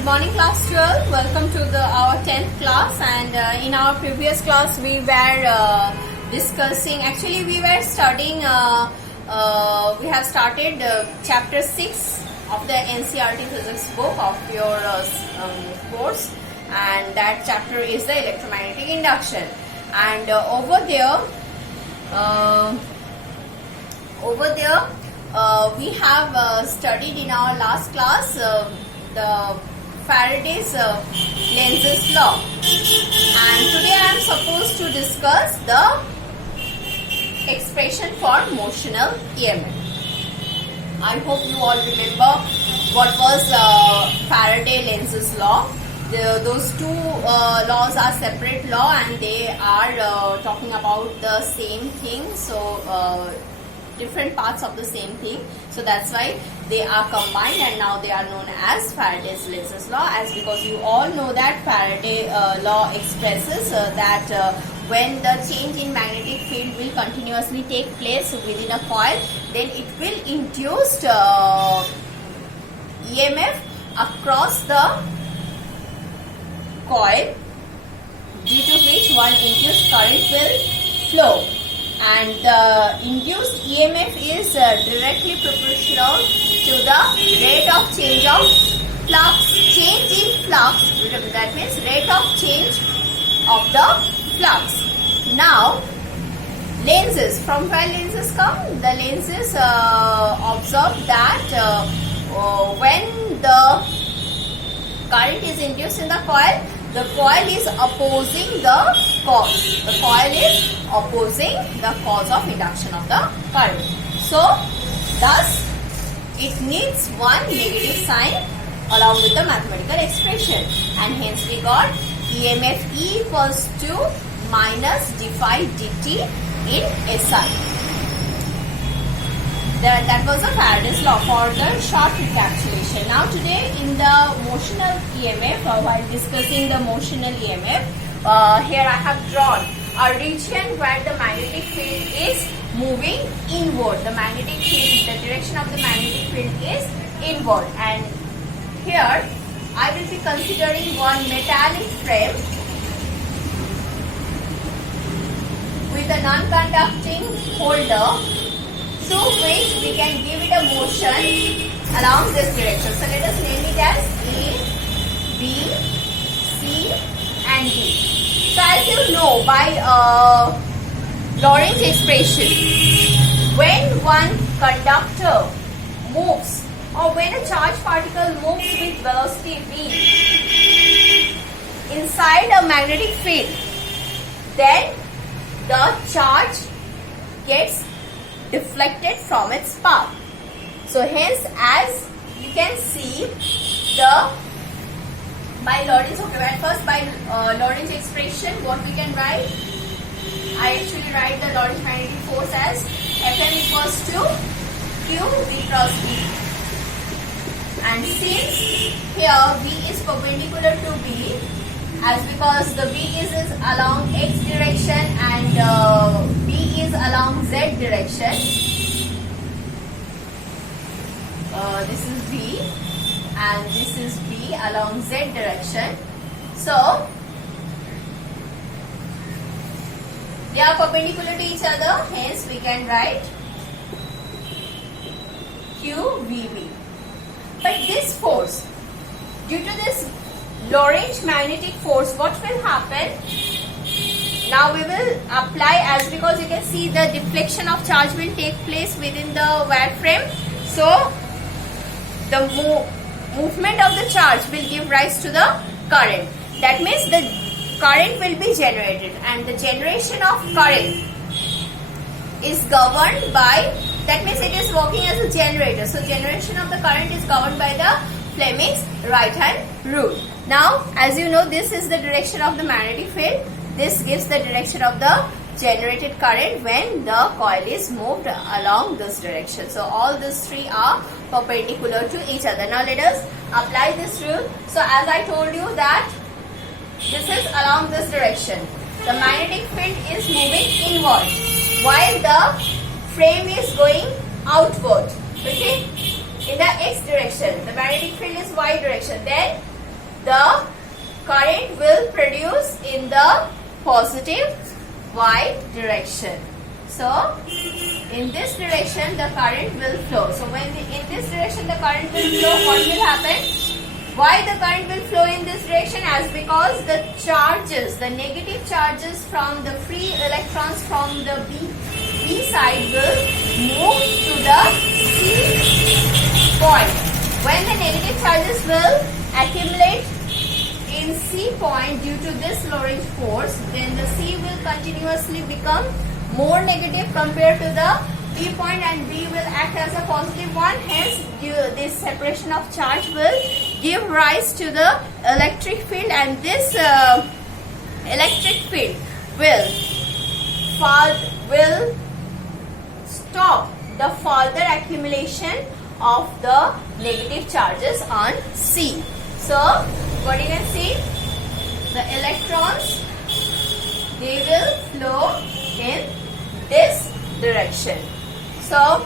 Good morning class 12. Welcome to our 10th class, and in our previous class we were discussing, actually we were studying, we have started chapter 6 of the NCERT physics book of your course, and that chapter is the electromagnetic induction. And over there we have studied in our last class the Faraday's Lenz's law, and today I am supposed to discuss the expression for motional EMF. I hope you all remember what was Faraday-Lenz's law. Those two laws are separate law, and they are talking about the same thing, so different parts of the same thing, so that's why they are combined and now they are known as Faraday's Lenz's law, as because you all know that Faraday law expresses that when the change in magnetic field will continuously take place within a coil, then it will induce EMF across the coil, due to which one induced current will flow. And the induced EMF is directly proportional to the rate of change of flux. Change in flux, that means rate of change of the flux. Now, lenses, from where lenses come? The lenses observe that when the current is induced in the coil is opposing the cause. The coil is opposing the cause of induction of the current. So, thus, it needs one negative sign along with the mathematical expression. And hence we got EMF E equals to minus d phi dt in SI. That was the Faraday's law. For the short recapitulation, now today in the motional EMF, while discussing the motional EMF, here I have drawn a region where the magnetic field is moving inward. The magnetic field, the direction of the magnetic field is inward, and here I will be considering one metallic frame with a non-conducting holder, through which we can give it a motion along this direction. So let us name it as A, B, C and D. So as you know by Lorentz expression, when one conductor moves, or when a charged particle moves with velocity v inside a magnetic field, then the charge gets deflected from its path. So hence, as you can see, by Lorentz, at first by Lorentz expression, what we can write? I actually write the Lorentz magnetic force as Fm equals to Q V cross B. And since here V is perpendicular to B, as because the V is along X direction and B is along Z direction, this is V and this is B along Z direction. So, they are perpendicular to each other, hence we can write QVB. But this force, due to this Lorentz magnetic force, what will happen? Now we will apply, as because you can see the deflection of charge will take place within the wire frame. So the movement of the charge will give rise to the current. That means the current will be generated, and the generation of current is governed by, that means it is working as a generator. So generation of the current is governed by the Fleming's right hand rule. Now, as you know, this is the direction of the magnetic field. This gives the direction of the generated current when the coil is moved along this direction. So, all these three are perpendicular to each other. Now, let us apply this rule. So, as I told you that this is along this direction. The magnetic field is moving inward while the frame is going outward. Okay? In the x direction, the magnetic field is y direction. Then the current will produce in the positive y direction. So in this direction the current will flow. So when in this direction the current will flow, what will happen? Why the current will flow in this direction? As because the charges, the negative charges from the free electrons from the B side will move to the C point. When the negative charges will accumulate in C point due to this Lorentz force, then the C will continuously become more negative compared to the B point, and B will act as a positive one. Hence, this separation of charge will give rise to the electric field, and this electric field will stop the further accumulation of the negative charges on C. So, what you can see, the electrons, they will flow in this direction. So,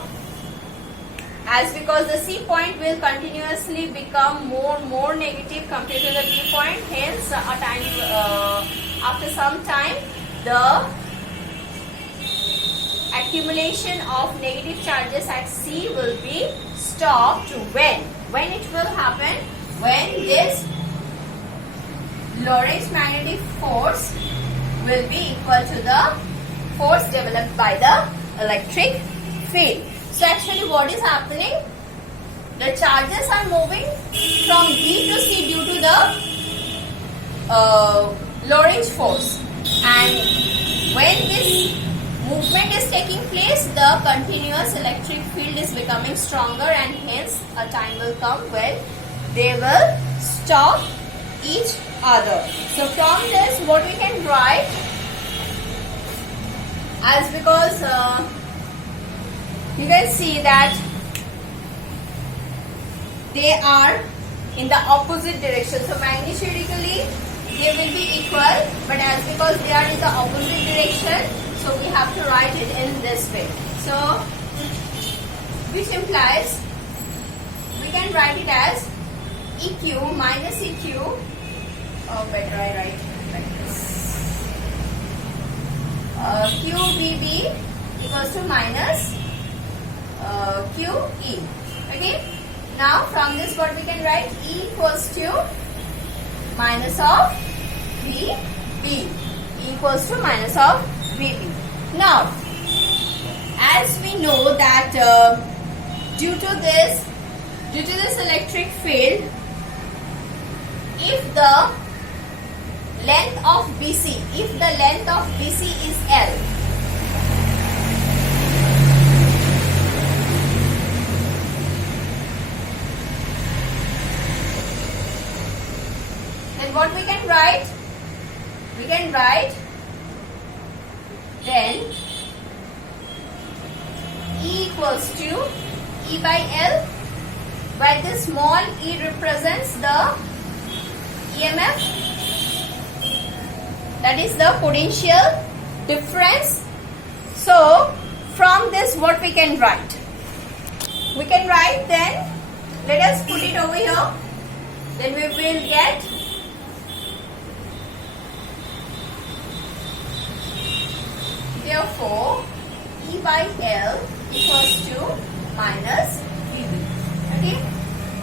as because the C point will continuously become more negative compared to the B point, hence after some time the accumulation of negative charges at C will be stopped. When it will happen? When this Lorentz magnetic force will be equal to the force developed by the electric field. So actually what is happening? The charges are moving from B to C due to the Lorentz force, and when this movement is taking place, the continuous electric field is becoming stronger, and hence a time will come when they will stop each other. So from this what we can write, as because you can see that they are in the opposite direction. So magnitudically they will be equal, but as because they are in the opposite direction, so we have to write it in this way. So which implies we can write it as EQ minus EQ. Oh, better I write like this. QVB equals to minus QE. Okay. Now from this what we can write, E equals to minus of VB. E equals to minus of VB. Now, as we know that due to this electric field, if the length of BC is L, then what we can write? We can write then E equals to E by L, where this small e represents the EMF, that is the potential difference. So from this what we can write? We can write then, let us put it over here, then we will get therefore E by L equals to minus VB. Okay,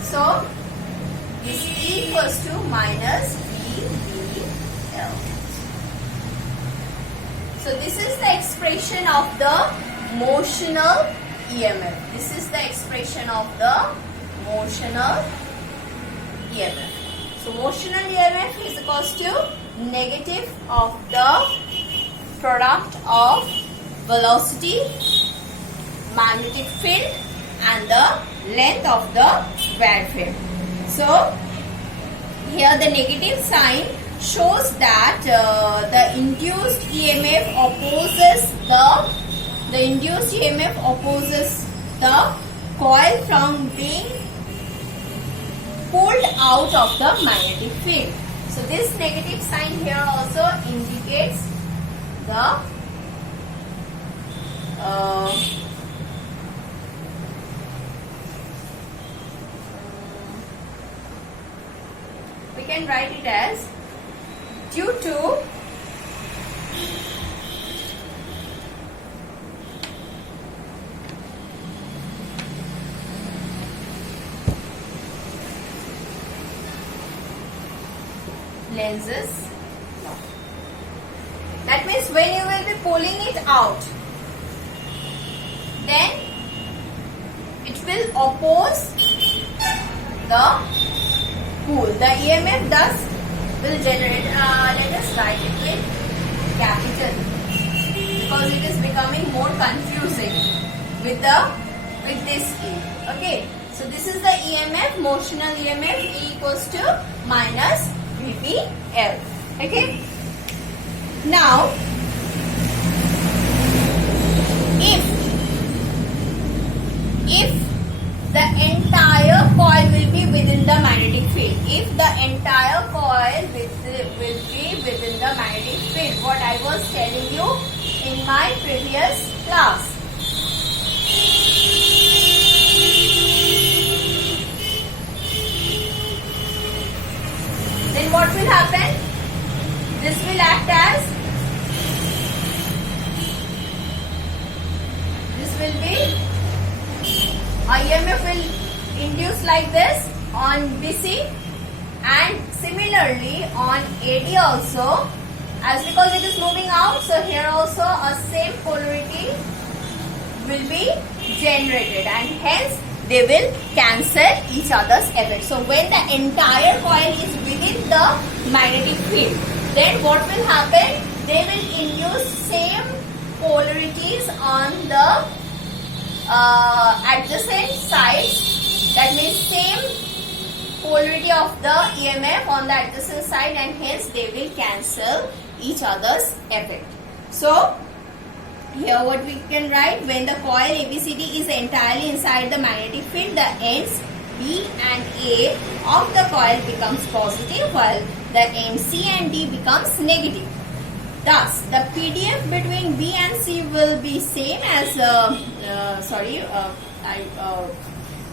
so this E equals to minus VBL. So this is the expression of the motional EMF. This is the expression of the motional EMF. So motional EMF is equals to negative of the product of velocity, magnetic field and the length of the wire. So here the negative sign shows that the induced EMF opposes the coil from being pulled out of the magnetic field. So this negative sign here also indicates the we can write it as due to Lenz's law. That means when you will be pulling it out, then it will oppose the pull. The EMF thus will generate. Let us write it with capital because it is becoming more confusing with this E. Okay. So this is the EMF, motional EMF, E equals to minus VPL. Okay. Now, if the entire coil will be within the magnetic field, if the entire coil will be within the magnetic field, what I was telling you in my previous class. Then what will happen? This will act as, this will be, EMF will induce like this on BC, and similarly on AD also, as because it is moving out, so here also a same polarity will be generated, and hence they will cancel each other's effect. So when the entire coil is within the magnetic field, then what will happen? They will induce same polarities on the adjacent sides. That means same polarity of the EMF on the adjacent side, and hence they will cancel each other's effect. So here what we can write, when the coil ABCD is entirely inside the magnetic field, the ends B and A of the coil becomes positive while the ends C and D becomes negative. Thus, the PDF between B and C will be same as, I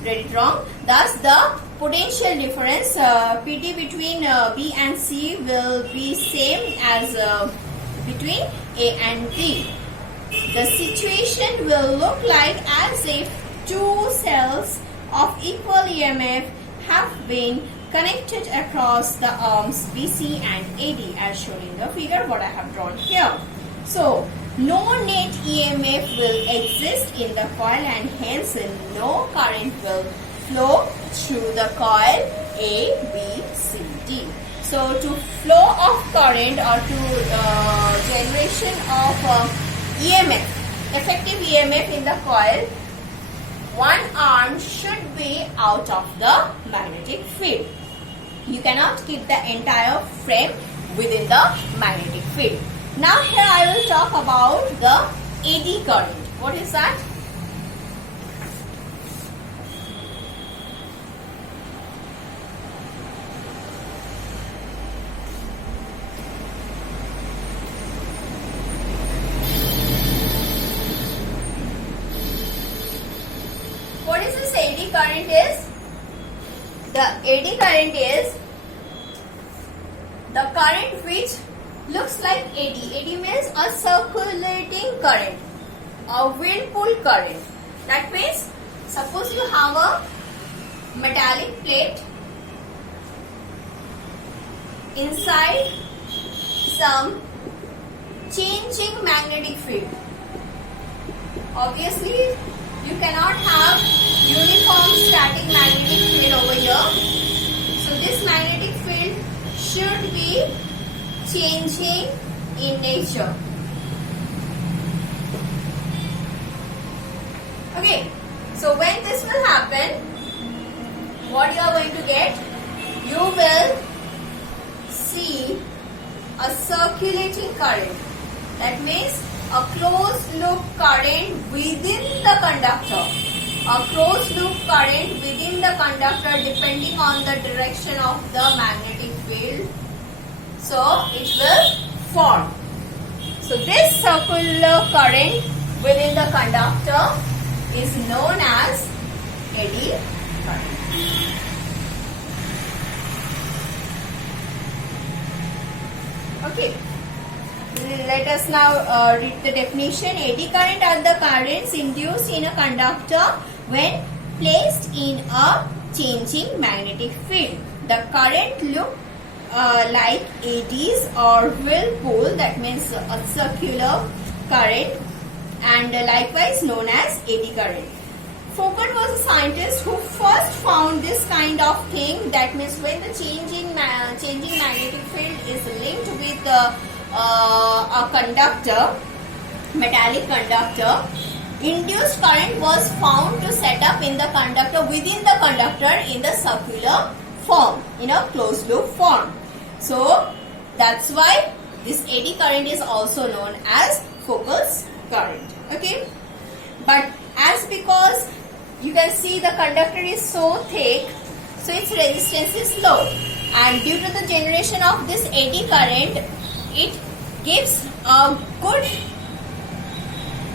read it wrong. Thus, the potential difference PT between B and C will be same as between A and D. The situation will look like as if two cells of equal EMF have been connected across the arms BC and AD as shown in the figure what I have drawn here. So, no net EMF will exist in the coil, and hence no current will flow through the coil A, B, C, D. So, to flow of current or to generation of EMF, effective EMF in the coil, one arm should be out of the magnetic field. You cannot keep the entire frame within the magnetic field. Now here I will talk about the AD current. What is that? What is this AD current is? The AD current is the current which looks like AD. AD means a circulating current, a whirlpool current. That means, suppose you have a metallic plate inside some changing magnetic field. Obviously, you cannot have uniform static magnetic field over here. So this magnetic field should be changing in nature. Okay, so when this will happen, what you are going to get? You will see a circulating current. That means a closed loop current within the conductor. A closed loop current within the conductor depending on the direction of the magnetic field. So it will form. So this circular current within the conductor is known as eddy current. Okay. Let us now read the definition. Eddy current are the currents induced in a conductor when placed in a changing magnetic field. The current look like eddies or whirlpool, that means a circular current, and likewise known as eddy current. Foucault was a scientist who first found this kind of thing, that means when the changing magnetic field is linked with a conductor, metallic conductor, induced current was found to set up in the conductor, within the conductor, in the circular form, in a closed loop form. So that's why this eddy current is also known as Foucault's current. Okay, but as because you can see the conductor is so thick, so its resistance is low, and due to the generation of this eddy current, it gives a good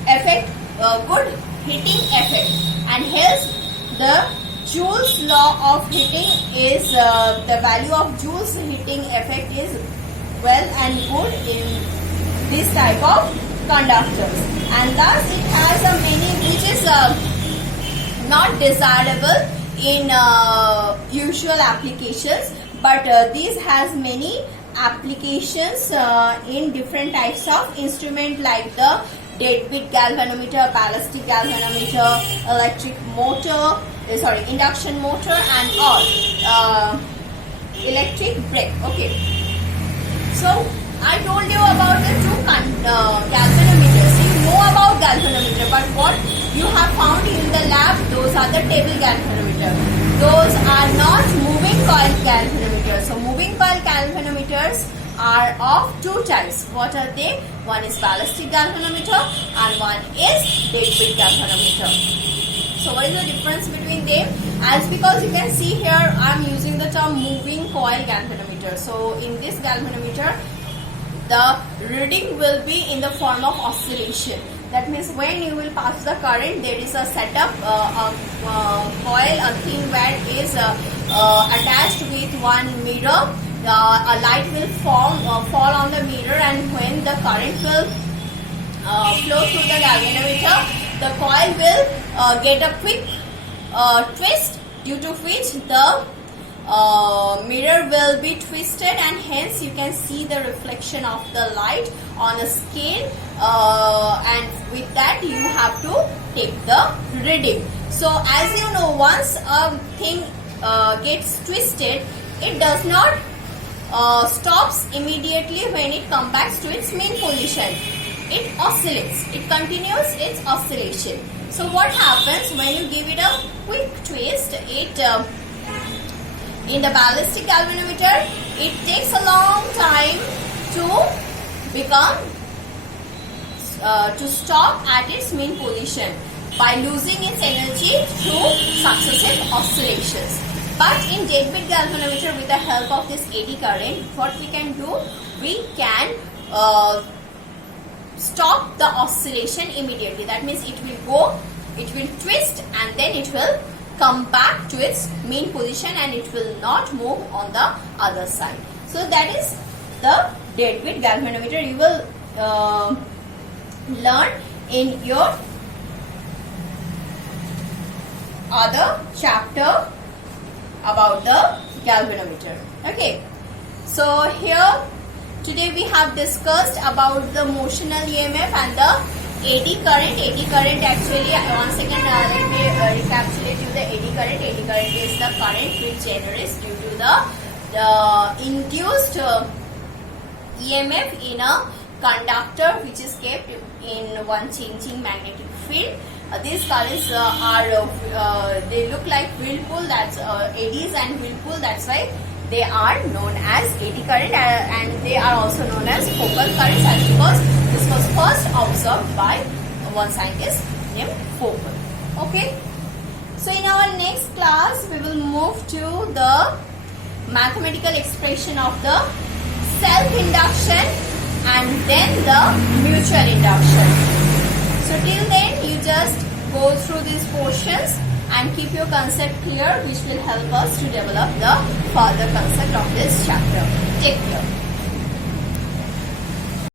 effect, a good heating effect, and hence the Joule's law of heating is the value of Joule's heating effect is well and good in this type of conductors, and thus it has a many, which is not desirable in usual applications, but this has many applications in different types of instrument, like the deadbeat galvanometer, ballistic galvanometer, electric motor, induction motor, and all, electric brake. Okay, so I told you about the two galvanometers. You know about galvanometer, but what you have found in the lab, those are the table galvanometer. Those are not moving coil galvanometers. So moving coil galvanometers are of two types. What are they? One is ballistic galvanometer and one is deadbeat galvanometer. So what is the difference between them? As because you can see here, I am using the term moving coil galvanometer. So in this galvanometer, the reading will be in the form of oscillation. That means when you will pass the current, there is a setup, a coil, a thing where is attached with one mirror. A light will fall on the mirror, and when the current will flow through the galvanometer, the coil will get a quick twist, due to which the mirror will be twisted, and hence you can see the reflection of the light on a scale, and with that you have to take the reading. So as you know, once a thing gets twisted, it does not stops immediately when it comes back to its main position. It oscillates, it continues its oscillation. So what happens when you give it a quick twist? It in the ballistic galvanometer, it takes a long time to become to stop at its main position by losing its energy through successive oscillations. But in deadbeat galvanometer, with the help of this eddy current, what we can do? We can stop the oscillation immediately. That means it will go, it will twist, and then it will come back to its main position, and it will not move on the other side. So that is the deadbeat galvanometer. You will learn in your other chapter about the galvanometer. Okay, so here today we have discussed about the motional EMF and the eddy current. Eddy current, actually, once again let me recapitulate you the eddy current. Eddy current is the current which generates due to the induced EMF in a conductor which is kept in one changing magnetic field. These currents they look like whirlpool, that's eddies and whirlpool, that's why they are known as eddy current, and they are also known as focal currents, and because this was first observed by one scientist named Foucault. Okay, so in our next class we will move to the mathematical expression of the self-induction and then the mutual induction. So till then you just go through these portions and keep your concept clear, which will help us to develop the further concept of this chapter. Take care.